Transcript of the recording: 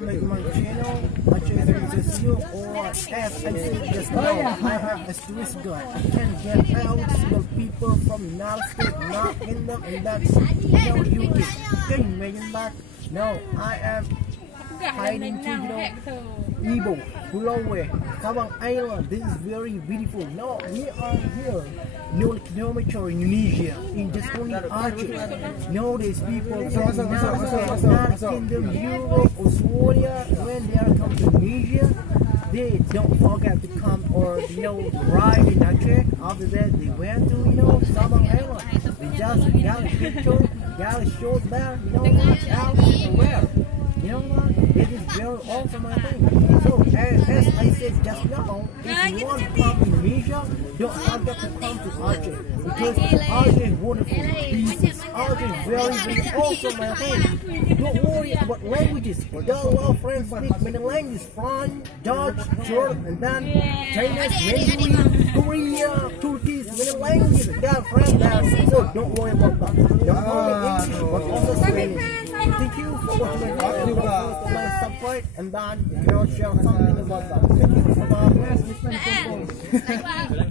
make my channel, I choose just you or as I said just now, I have a Swiss gun. I can get out the people from United States, not in them, and that's UK. Can you imagine that? No, I am hiding to evil, Pulau Sabang Island. This is very beautiful. No, we are here, no kilometer in Indonesia, in just only Aceh. No, these people from United Kingdom, Europe, Australia, when they are come to Indonesia, they don't forget to come or ride in Aceh. After that, they went to Sabang Island. They just got a picture, got a short there, out where. You know what? It is very awesome, I think. So, as I said just now, if you want to come to Indonesia, don't forget to come to Aceh. Because Aceh is wonderful. Peace. Aceh is very, very awesome, I think. Don't worry about languages. There are a lot of friends speak many languages. French, Dutch, German, and then Chinese, Mandarin, Korea, Turkish, many languages. There are friends there. So, don't worry about that. Not only English, but also Spanish. Thank you for watching my video. Don't forget to like, subscribe, and then share something about that. Thank you for that.